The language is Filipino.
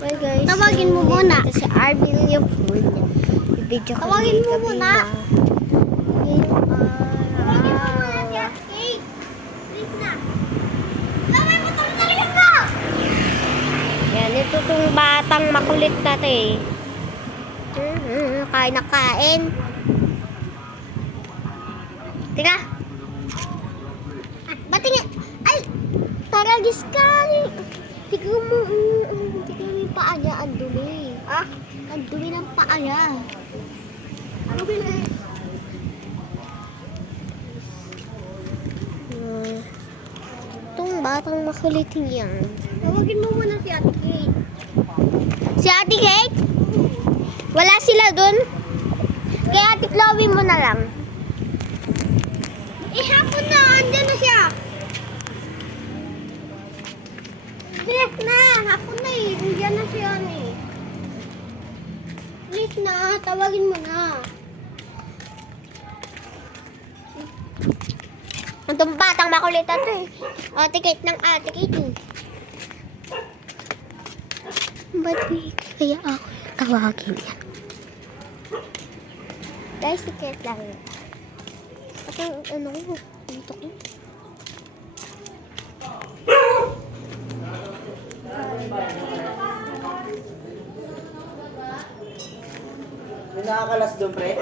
Bye guys. Tawagin mo muna. Ito si Arvin yung food. Video ko Tawagin mo muna. Tawagin mo muna si Ate Kate. Please na. Tawagin mo talaga ka! Yan, ito tong batang makulit natin. Kain na kain. Teka. Batingin. Ay! Taragis ka. Tignan mo. Tignan mo yung paa niya. Ang dumi. Ah? Ang dumi ng paa niya. Ano ba yun? Itong batang makulit yan. Tawagin mo muna si Ate Kate. Si Ate Kate? Wala sila dun? Kaya Ate Chloe mo na lang. Hapon na. Andyan na siya. Bilis na. Hapon na eh. Andyan na siya eh. Bilis na. Tawagin mo na. Itong batang makulit ito eh. Ate Kate ng Ate Kate eh. Ba't kaya ako tawagin yan? Guys, si Kate lang yun. At ang ano ko, dito ko. May nakakalas doon, pre?